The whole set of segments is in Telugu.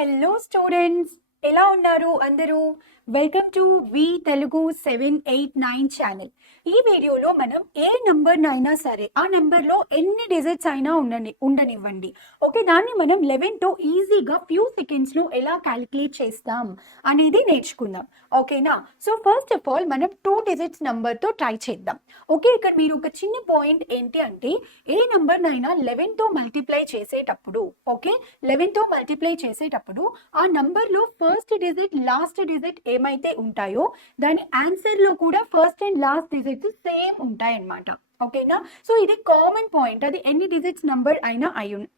హలో స్టూడెంట్స్, ఎలా ఉన్నారు అందరూ? Welcome to V Telugu 789 channel. ఈ వీడియోలో మనం ఏ నంబర్నైనా సరే ఆ నంబర్లో ఎన్ని డిజిట్స్ అయినా ఉండనివ్వండి, ఓకే, దాన్ని మనం 11తో ఈజీగా ఫ్యూ సెకండ్స్లో ఎలా క్యాలిక్యులేట్ చేస్తాం అనేది నేర్చుకుందాం, ఓకేనా? సో ఫస్ట్ ఆఫ్ ఆల్ మనం 2 డిజిట్స్ నంబర్తో ట్రై చేద్దాం. ఓకే, ఇక్కడ మీరు ఒక చిన్న పాయింట్ ఏంటి అంటే ఏ నంబర్నైనా 11తో మల్టిప్లై చేసేటప్పుడు, ఓకే, 11తో మల్టిప్లై చేసేటప్పుడు ఆ నంబర్లో ఫస్ట్ డిజిట్ లాస్ట్ డిజిట్ ఏమైతే ఉంటాయో దాని ఆన్సర్లో కూడా first and last digits same ఉంటాయన్నమాట, ఓకేనా? సో ఇది కామన్ పాయింట్. అది ఎన్ని డిజిట్స్ నంబర్ అయినా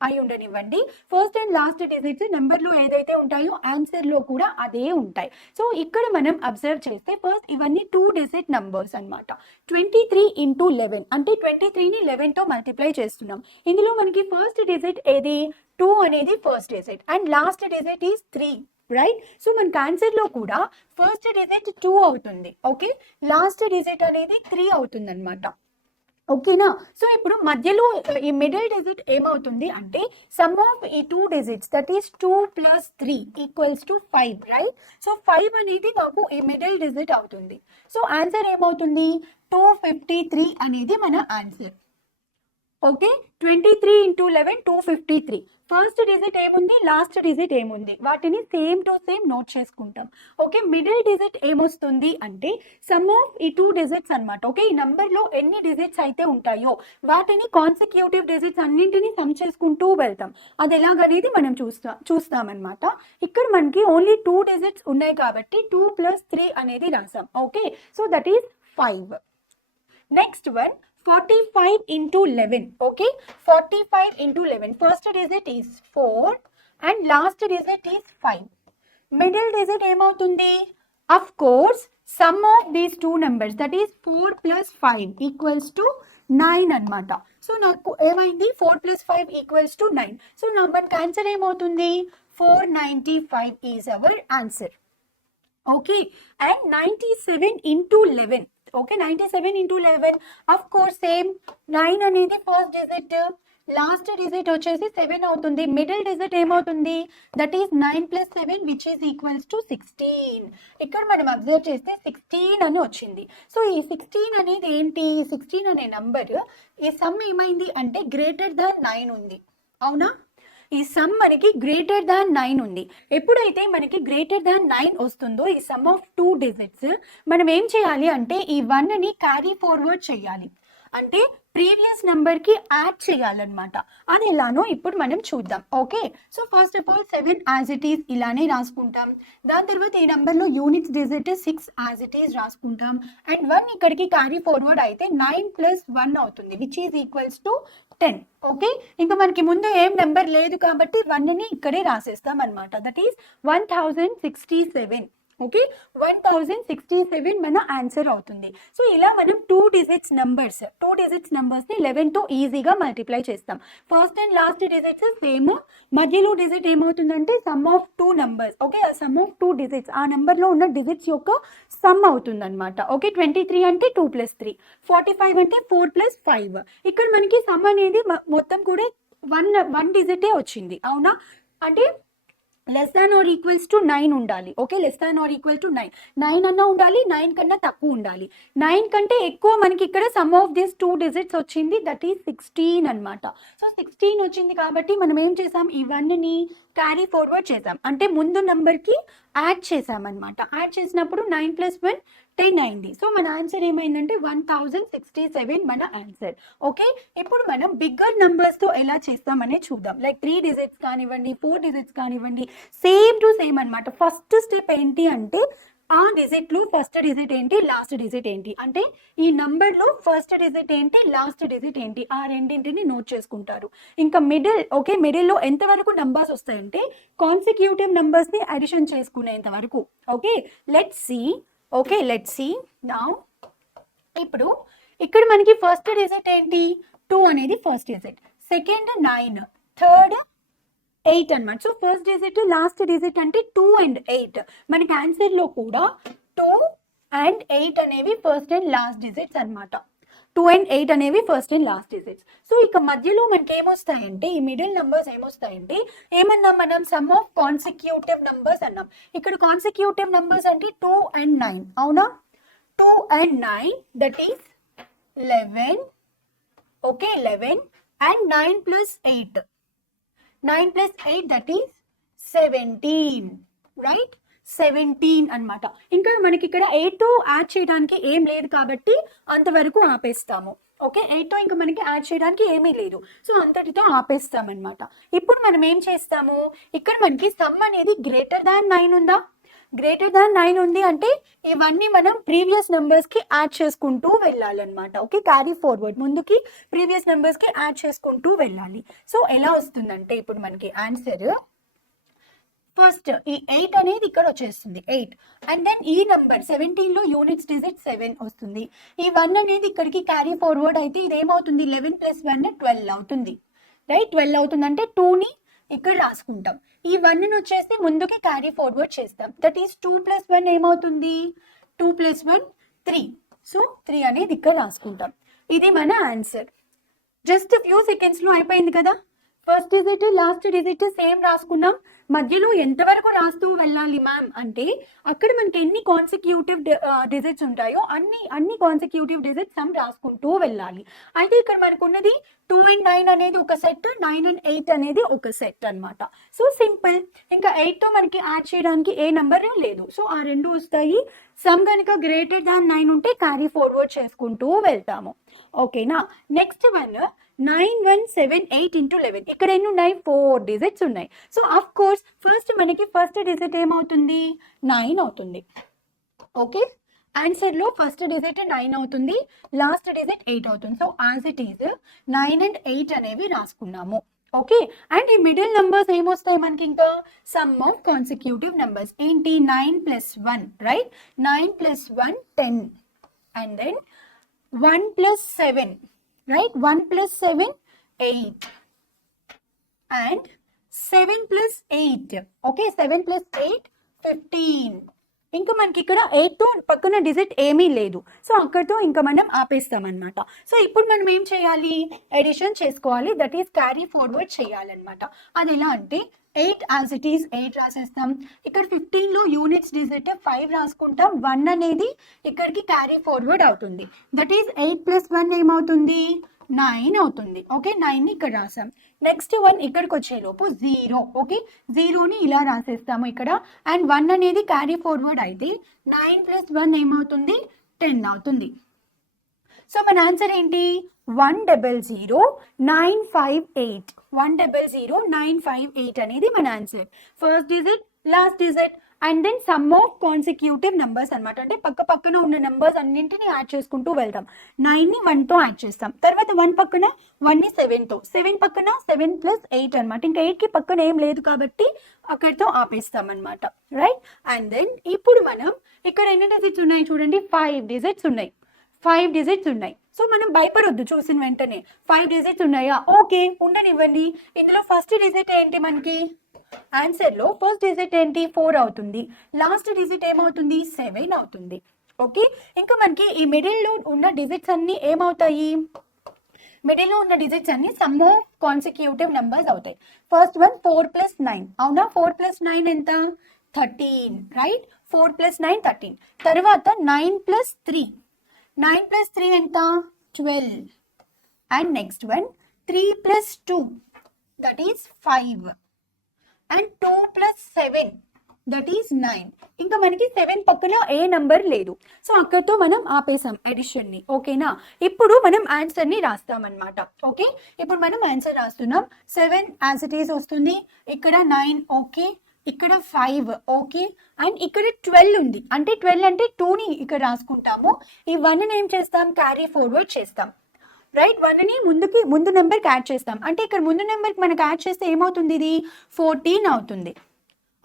అయి ఉండనివ్వండి, ఫస్ట్ అండ్ లాస్ట్ డిజిట్స్ నెంబర్లో ఏదైతే ఉంటాయో ఆన్సర్లో కూడా అదే ఉంటాయి. సో ఇక్కడ మనం అబ్జర్వ్ చేస్తే ఫస్ట్ ఇవన్నీ 2 డిజిట్ నంబర్స్ అనమాట. 23 ఇంటూ 11 అంటే 23ని 11తో మల్టిప్లై చేస్తున్నాం. ఇందులో మనకి ఫస్ట్ డిజిట్ ఏది? 2 అనేది first digit and last digit is 3, right? So మనకి ఆన్సర్లో కూడా ఫస్ట్ డిజిట్ 2 అవుతుంది, ఓకే, లాస్ట్ డిజిట్ అనేది 3 అవుతుంది అనమాట, ఓకేనా? సో ఇప్పుడు మధ్యలో ఈ మిడిల్ డిజిట్ ఏమవుతుంది అంటే సమ్ ఆఫ్ ఈ 2 digits, that is 2 + 3 = 5, right? So 5 అనేది మాకు ఈ మిడిల్ డిజిట్ అవుతుంది. సో ఆన్సర్ ఏమవుతుంది? 253 అనేది మన answer, okay. 23 into 11 253. First digit ఏముంది, లాస్ట్ డిజిట్ ఏముంది, వాటిని సేమ్ టు సేమ్ నోట్ చేసుకుంటాం, ఓకే. మిడిల్ డిజిట్ ఏమొస్తుంది అంటే సమ్ ఆఫ్ ఈ 2 డిజిట్స్ అనమాట, ఓకే. ఈ నంబర్లో ఎన్ని డిజిట్స్ అయితే ఉంటాయో వాటిని కాన్సిక్యూటివ్ డిజిట్స్ అన్నింటినీ సమ్ చేసుకుంటూ వెళ్తాం. అది ఎలాగనేది మనం చూస్తామన్నమాట. ఇక్కడ మనకి ఓన్లీ 2 డిజిట్స్ ఉన్నాయి కాబట్టి 2 + 3 అనేది రాసాం, okay. So that is 5. Next one 45 into 11, okay, 45 into 11, first digit is 4 and last digit is 5. Middle digit ఏమవుతుంది? Of course, sum of these two numbers, that is 4 + 5 = 9 అన్నమాట. సో నాకు ఏమైంది? 4 + 5 = 9. సో మనకి ఆన్సర్ ఏమవుతుంది? 495 is our answer, okay. And 97 into 11, okay, 97 into 11, of course same 9 అనేది ఫస్ట్ డిజిట్, లాస్ట్ డిజిట్ వచ్చేసి 7 అవుతుంది. మిడిల్ డిజిట్ ఏమవుతుంది? That is 9 + 7 which is equals to 16. ఇక్కడ మనం అబ్జర్వ్ చేస్తే 16 అని వచ్చింది. సో ఈ 16 అనేది ఏంటి? 16 అనే నంబర్ ఈ సమ్ ఏమైంది అంటే గ్రేటర్ దాన్ 9 ఉంది, అవునా? ఈ సమ్ మనకి గ్రేటర్ దాన్ 9 ఉంది. ఎప్పుడైతే మనకి గ్రేటర్ దాన్ 9 వస్తుందో ఈ సమ్ ఆఫ్ 2 డిజిట్స్, మనం ఏం చేయాలి అంటే ఈ 1ని క్యారీ ఫార్వర్డ్ చేయాలి, అంటే ప్రీవియస్ నెంబర్కి యాడ్ చేయాలన్నమాట. అది ఎలానో ఇప్పుడు మనం చూద్దాం, okay. So first of all 7 as it is ఇలానే రాసుకుంటాం. దాని తర్వాత ఈ నెంబర్లో units digit 6 as it is రాసుకుంటాం. అండ్ 1 ఇక్కడికి క్యారీ ఫార్వర్డ్ అయితే 9 + 1 అవుతుంది which is equals to 10, okay. ఇంకా మనకి ముందు ఏం నెంబర్ లేదు కాబట్టి 1ని ఇక్కడే రాసేస్తాం అనమాట. That is 1067, okay. 1067 మన ఆన్సర్ అవుతుంది. సో ఇలా మనం 2 డిజిట్స్ నంబర్స్ని 11తో ఈజీగా మల్టిప్లై చేస్తాం. First and last digits same, మధ్యలో డిజిట్ ఏమవుతుందంటే సమ్ ఆఫ్ 2 నంబర్స్, ఓకే. ఆ సమ్ ఆఫ్ 2 డిజిట్స్ ఆ నెంబర్లో ఉన్న డిజిట్స్ యొక్క సమ్ అవుతుంది అనమాట, ఓకే. 23 అంటే 2 + 3, 45 అంటే 4 + 5. ఇక్కడ మనకి సమ్ అనేది మొత్తం కూడా వన్ డిజిటే వచ్చింది, అవునా? అంటే less than or equals to 9 ఉండాలి, okay. Less than or equal to 9 అన్నా ఉండాలి, 9 కన్నా తక్కువ ఉండాలి. 9 కంటే ఎక్కువ మనకి ఇక్కడ సమ్ ఆఫ్ దిస్ 2 డిజిట్స్ వచ్చింది, దట్ ఈస్ 16 అనమాట. సో 16 వచ్చింది కాబట్టి మనం ఏం చేసాం? ఈ 1ని క్యారీ ఫార్వర్డ్ చేసాం, అంటే ముందు నంబర్కి యాడ్ చేసామన్నమాట. యాడ్ చేసినప్పుడు 9 + 1 10 అయింది. సో మన ఆన్సర్ ఏమైందంటే 1067 మన ఆన్సర్, ఓకే. ఇప్పుడు మనం బిగ్గర్ నంబర్స్తో ఎలా చేస్తామనే చూద్దాం. లైక్ 3 డిజిట్స్ కానివ్వండి, 4 డిజిట్స్ కానివ్వండి, సేమ్ టు సేమ్ అనమాట. ఫస్ట్ స్టెప్ ఏంటి అంటే ఆ డిజిట్లో ఫస్ట్ డిజిట్ ఏంటి, లాస్ట్ డిజిట్ ఏంటి, అంటే ఈ నంబర్లో ఫస్ట్ డిజిట్ ఏంటి, లాస్ట్ డిజిట్ ఏంటి, ఆ రెండింటిని నోట్ చేసుకుంటారు. ఇంకా మిడిల్, ఓకే, మిడిల్లో ఎంతవరకు నంబర్స్ వస్తాయంటే కాన్సిక్యూటివ్ నంబర్స్ని అడిషన్ చేసుకునేంత వరకు, okay. Let's see, okay, let's see now. ఇప్పుడు ఇక్కడ మనకి ఫస్ట్ డిజిట్ ఏంటి? 2 అనేది ఫస్ట్ డిజిట్, సెకండ్ 9, థర్డ్ 8 అనమాట. So first digit last digit అంటే 2 and 8. మనకి ఆన్సర్లో కూడా 2 and 8 అనేవి ఫస్ట్ అండ్ లాస్ట్ డిజిట్స్ అనమాట. 2 and 8 అనేవి first and last digits. So ఇక మధ్యలో మనకి ఏమొస్తాయంటే ఈ మిడిల్ నంబర్స్ ఏమొస్తాయంటే ఏమన్నాం మనం సమ్ ఆఫ్ కాన్సిక్యూటివ్ నంబర్స్ అన్నాం. ఇక్కడ కాన్సిక్యూటివ్ నంబర్స్ అంటే 2 and 9 అవునా. 2 and 9 that is 11. Okay 11 and 9 plus 8. 9 plus 8 that is 17, right? 17 అన్నమాట. ఇంకా మనకి ఇక్కడ 8 యాడ్ చేయడానికి ఏం లేదు కాబట్టి అంతవరకు ఆపేస్తాము. ఓకే 8తో ఇంకా మనకి యాడ్ చేయడానికి ఏమీ లేదు, సో అంతటితో ఆపేస్తాం అనమాట. ఇప్పుడు మనం ఏం చేస్తాము, ఇక్కడ మనకి సమ్ అనేది గ్రేటర్ దాన్ 9 ఉందా, గ్రేటర్ దాన్ 9 ఉంది అంటే ఇవన్నీ మనం ప్రీవియస్ నెంబర్స్కి యాడ్ చేసుకుంటూ వెళ్ళాలన్నమాట. ఓకే క్యారీ ఫార్వర్డ్ ముందుకి ప్రీవియస్ నెంబర్స్కి యాడ్ చేసుకుంటూ వెళ్ళాలి. సో ఎలా వస్తుందంటే ఇప్పుడు మనకి ఆన్సర్ ఫస్ట్ ఈ 8 అనేది ఇక్కడ వచ్చేస్తుంది 8 అండ్ దెన్ ఈ నెంబర్ 17లో యూనిట్స్ డిజిట్ 7 వస్తుంది. ఈ 1 అనేది ఇక్కడికి క్యారీ ఫార్వర్డ్ అయితే ఇది ఏమవుతుంది 11 + 1 12 అవుతుంది, రైట్. 12 అవుతుంది అంటే 2ని ఇక్కడ రాసుకుంటాం. ఈ 1ని వచ్చేసి ముందుకి క్యారీ ఫార్వర్డ్ చేస్తాం. దట్ ఈస్ 2 + 1 ఏమవుతుంది 2 + 1 3. సో 3 అనేది ఇక్కడ రాసుకుంటాం. ఇది మన ఆన్సర్. జస్ట్ ఫ్యూ సెకండ్స్లో అయిపోయింది కదా. First digit last digit same రాసుకున్నాం. మధ్యలో ఎంతవరకు రాస్తూ వెళ్ళాలి మ్యామ్ అంటే అక్కడ మనకి ఎన్ని కాన్సిక్యూటివ్ డిజిట్స్ ఉంటాయో అన్ని కాన్సిక్యూటివ్ డిజిట్స్ సమ్ రాసుకుంటూ వెళ్ళాలి. అయితే ఇక్కడ మనకు ఉన్నది 2 and 9 అనేది ఒక సెట్, 9 and 8 అనేది ఒక సెట్ అనమాట. So simple. ఇంకా 8తో మనకి యాడ్ చేయడానికి ఏ నెంబర్ లేదు, సో ఆ రెండు వస్తాయి. సమ్ కనుక గ్రేటర్ దాన్ 9 ఉంటే క్యారీ ఫార్వర్డ్ చేసుకుంటూ వెళ్తాము. ఓకేనా. Next one 9 1 7 8 × 11. ఇక్కడ ఎన్ని ఉన్నాయి 4 డిజిట్స్ ఉన్నాయి. సో ఆఫ్ కోర్స్ ఫస్ట్ మనకి ఫస్ట్ డిజిట్ ఏమవుతుంది 9 అవుతుంది. ఓకే ఆన్సర్లో ఫస్ట్ డిజిట్ 9 అవుతుంది, లాస్ట్ డిజిట్ 8 అవుతుంది. So as it is 9 and 8 అనేవి రాసుకున్నాము. ఓకే అండ్ ఈ మిడిల్ నెంబర్స్ ఏమొస్తాయి మనకి ఇంకా సమ్ ఆఫ్ కాన్సిక్యూటివ్ నెంబర్స్ ఏంటి 9 + 1 right. 9 + 1 10 and then 1 + 7 right. 1 + 7 8 and 7 + 8. okay 7 + 8 15. ఇంకా మనకి ఇక్కడ 8తో పక్కన డిజిట్ ఏమీ లేదు, సో అక్కడితో ఇంకా మనం ఆపేస్తామన్నమాట. సో ఇప్పుడు మనం ఏం చేయాలి ఎడిషన్ చేసుకోవాలి, దట్ ఈస్ క్యారీ ఫార్వర్డ్ చేయాలన్నమాట. అది ఎలా అంటే 8 యాజ్ ఇట్ ఈస్ 8 రాసేస్తాం. ఇక్కడ 15లో యూనిట్స్ డిజిట్ 5 రాసుకుంటాం. 1 అనేది ఇక్కడికి క్యారీ ఫార్వర్డ్ అవుతుంది. దట్ ఈస్ 8 + 1 ఏమవుతుంది 9 అవుతుంది. ఓకే 9ని ఇక్కడ రాసాం. నెక్స్ట్ 1 ఇక్కడికి వచ్చేలోపు 0. ఓకే 0ని ఇలా రాసేస్తాము ఇక్కడ. అండ్ 1 అనేది క్యారీ ఫార్వర్డ్ అయితే 9 + 1 ఏమవుతుంది 10 అవుతుంది. సో మన ఆన్సర్ ఏంటి 100 958. 100 958 అనేది మన answer. First digit last digit and then sum of consecutive numbers అనమాట. అంటే పక్క పక్కన ఉన్న నెంబర్స్ అన్నింటినీ యాడ్ చేసుకుంటూ వెళ్తాం. 9ని 1తో యాడ్ చేస్తాం. తర్వాత 1 పక్కన 1ని 7తో, 7 పక్కన 7 + 8 అనమాట. ఇంకా 8కి పక్కన ఏం లేదు కాబట్టి అక్కడితో ఆపేస్తాం అనమాట, రైట్. అండ్ దెన్ ఇప్పుడు మనం ఇక్కడ ఎన్ని డిజిట్స్ ఉన్నాయి చూడండి 5 డిజిట్స్ ఉన్నాయి. 5 డిజిట్స్ ఉన్నాయి. సో మనం భయపడొద్దు చూసిన వెంటనే 5 డిజిట్స్ ఉన్నాయా, ఓకే ఉండనివ్వండి. ఇందులో ఫస్ట్ డిజిట్ ఏంటి మనకి ఆన్సర్లో ఫస్ట్ డిజిట్ ఏంటి 4 అవుతుంది, లాస్ట్ డిజిట్ ఏమవుతుంది 7 అవుతుంది. ఓకే ఇంకా మనకి ఈ మిడిల్లో ఉన్న డిజిట్స్ అన్ని ఏమవుతాయి, మిడిల్లో ఉన్న డిజిట్స్ అన్ని సమ్ ఆఫ్ కాన్సిక్యూటివ్ నెంబర్స్ అవుతాయి. ఫస్ట్ వన్ 4 + 9 అవునా. 4 + 9 ఎంత 13 రైట్. 4 + 9 13. తర్వాత 9 + 3. 9 + 3 ఎంత 12. And next one 3 + 2 that is 5. And 2 + 7 that is 9. ఇంకా మనకి 7 పక్కన ఏ నంబర్ లేదు, సో అక్కడితో మనం ఆపేసాం ఎడిషన్ని. ఓకేనా. ఇప్పుడు మనం ఆన్సర్ని రాస్తామన్నమాట. ఓకే ఇప్పుడు మనం ఆన్సర్ రాస్తున్నాం. 7 యాజ్ ఇట్ ఈస్ వస్తుంది, ఇక్కడ 9 ఓకే, ఇక్కడ 5 ఓకే అండ్ ఇక్కడ 12 ఉంది. అంటే 12 అంటే 2ని ఇక్కడ రాసుకుంటాము. ఈ 1ని ఏం చేస్తాం క్యారీ ఫార్వర్డ్ చేస్తాం, రైట్. 1ని ముందు నెంబర్కి యాడ్ చేస్తాం. అంటే ఇక్కడ ముందు నెంబర్కి మనకి యాడ్ చేస్తే ఏమవుతుంది ఇది 14 అవుతుంది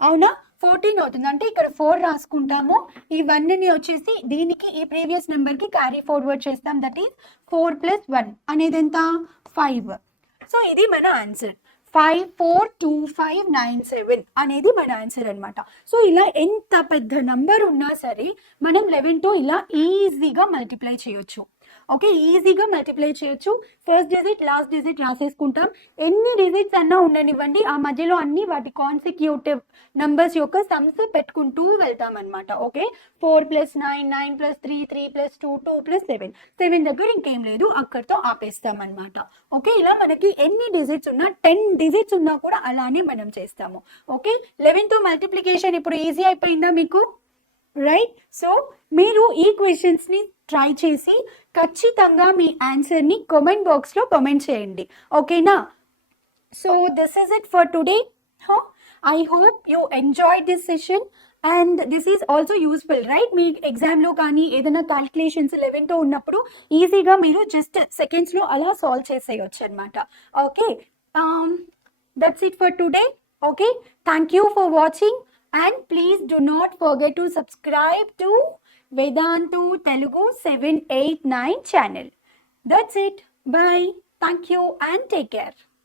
అవునా. 14 అవుతుంది అంటే ఇక్కడ 4 రాసుకుంటాము. ఈ 1ని వచ్చేసి దీనికి ఈ ప్రీవియస్ నెంబర్కి క్యారీ ఫార్వర్డ్ చేస్తాం. దట్ ఈస్ 4 + 1 అనేది ఎంత 5. సో ఇది మన ఆన్సర్ 54257 అనేది మన ఆన్సర్ అనమాట. సో ఇలా ఎంత పెద్ద నంబర్ ఉన్నా సరే మనం 11తో ఇలా ఈజీగా మల్టిప్లై చేయొచ్చు. ఓకే, ఈజీగా మల్టిప్లై చేయొచ్చు. ఫస్ట్ డిజిట్ లాస్ట్ డిజిట్ రాసేసుకుంటాం. ఎన్ని డిజిట్స్ అన్నా ఉండనివ్వండి, ఆ మధ్యలో అన్ని వాటి కాన్సిక్యూటివ్ నంబర్స్ యొక్క సమ్స్ పెట్టుకుంటూ వెళ్తాం అనమాట. ఓకే, 4 + 9, 9 + 3, 3 + 2, 2 + 7, 7 దగ్గర ఇంకేం లేదు, అక్కడితో ఆపేస్తాం అనమాట. ఓకే, ఇలా మనకి ఎన్ని డిజిట్స్ ఉన్నా 10 డిజిట్స్ ఉన్నా కూడా అలానే మనం చేస్తాము. ఓకే, 11తో మల్టిప్లికేషన్ ఇప్పుడు ఈజీ అయిపోయిందా మీకు? రైట్. సో మీరు ఈ క్వశ్చన్స్ని ట్రై చేసి ఖచ్చితంగా మీ ఆన్సర్ని కామెంట్ బాక్స్లో కామెంట్ చేయండి. ఓకేనా? So this is it for today. I hope you enjoy this session and this is also useful, right? మీ ఎగ్జామ్లో కానీ ఏదైనా క్యాల్కులేషన్స్ 11తో ఉన్నప్పుడు ఈజీగా మీరు జస్ట్ సెకండ్స్లో అలా సాల్వ్ చేసేయచ్చు అనమాట. Okay, that's it for today. Okay, thank you for watching and please do not forget to subscribe to Vedantu Telugu 789 channel. That's it. Bye. Thank you and take care.